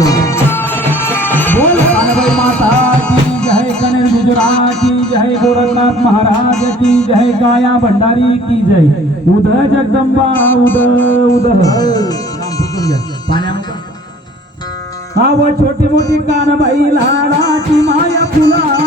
बोलो बोल भाई माता की जय गणेश गुजरात की जय गोरखनाथ महाराज की जय गाया भंडारी की जय उदय जगदम्बा उदय उदय छोटी मोटी कान बाई की माया फुला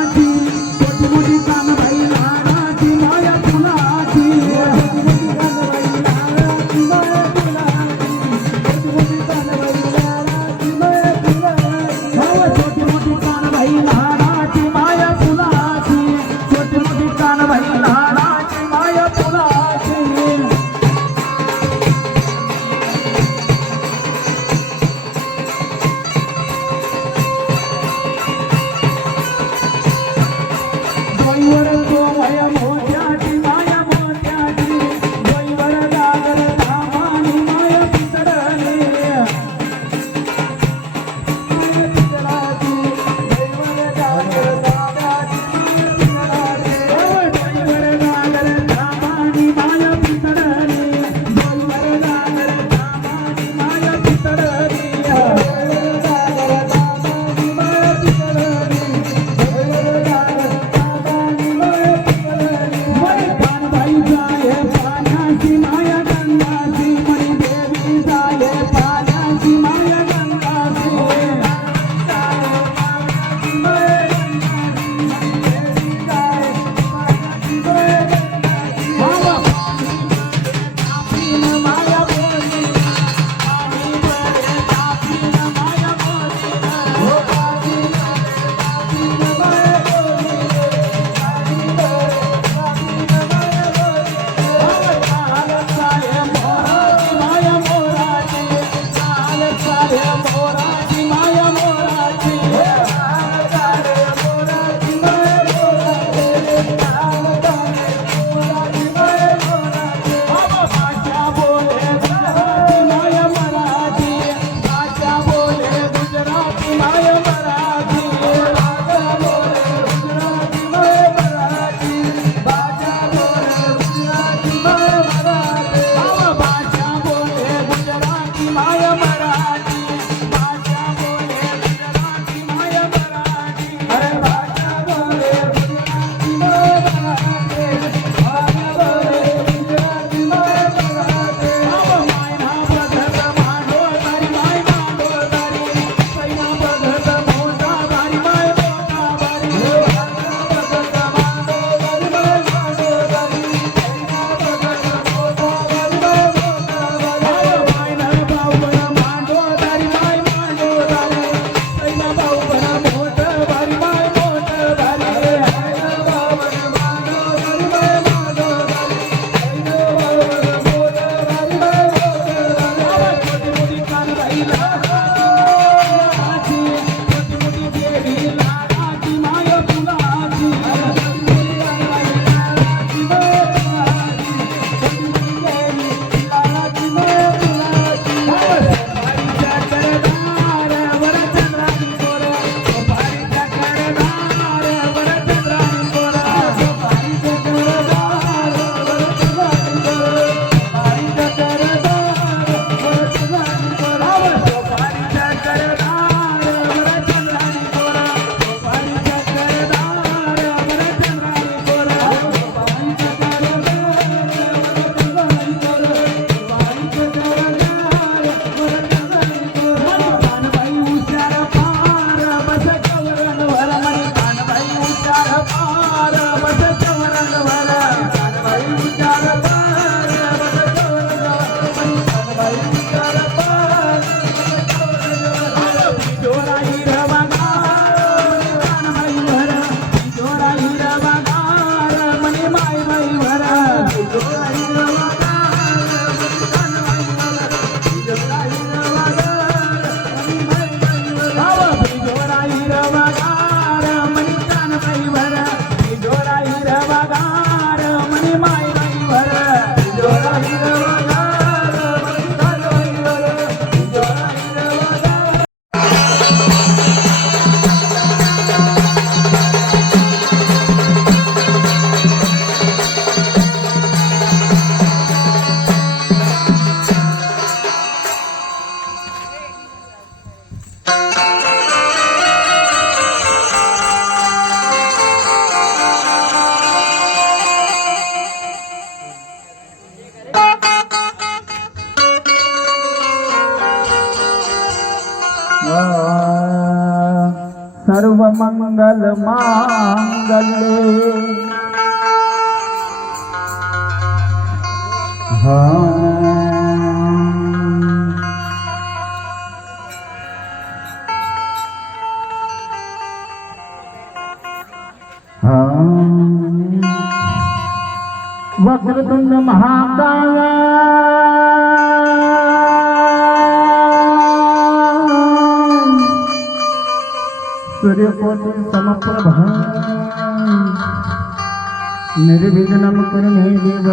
Oh. સર્વમંગલ માંગલ્યે હા વક્રતુંડ મહાકાય સૂર્યકોટિ સમપ્રભ નિર્વિઘ્નમ કુરુ મે દેવ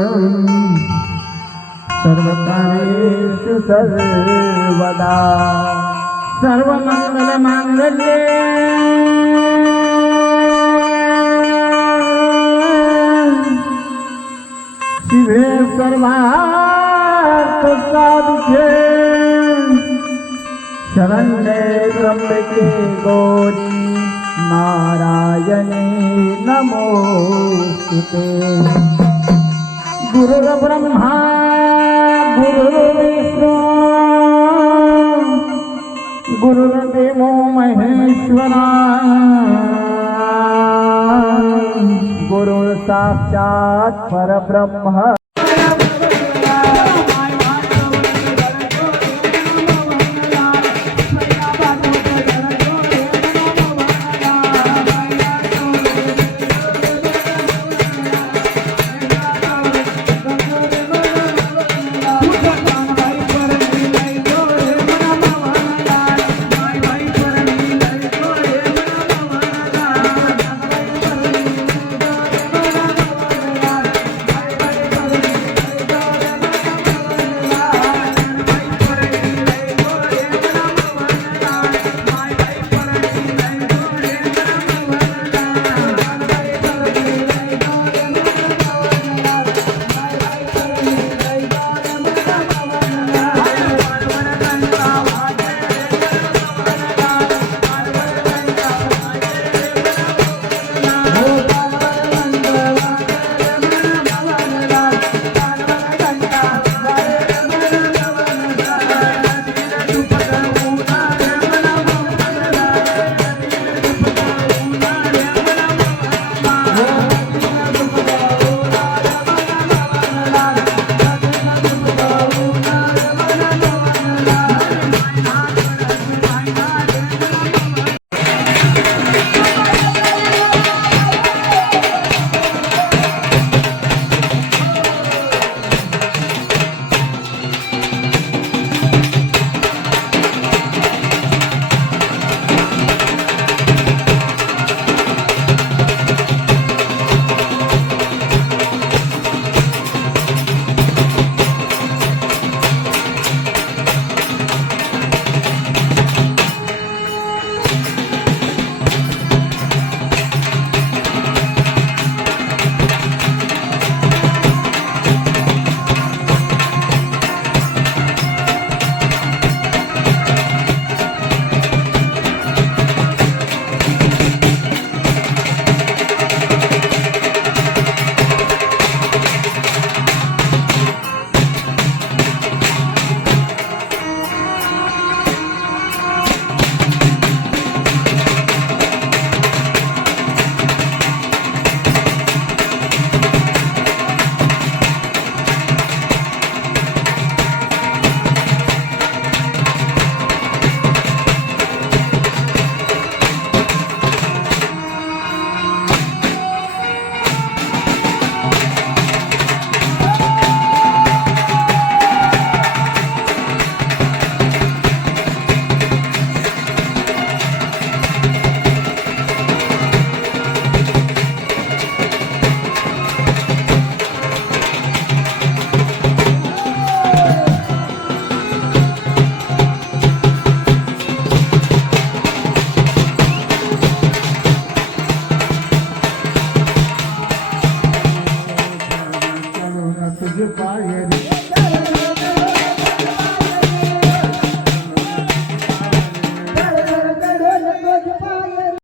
સર્વકાર્યેષુ સર્વદા સર્વમંગલ માંગલ્યે શિવે સર્વાર્થ સાધુ શરણ્યે शरण्ये ोच नारायणे नमो गुरु ब्रह्मा गुरुविष्णो गुरुदेवो महेश्वरा। गुरुर्साक्षात् परब्रह्म।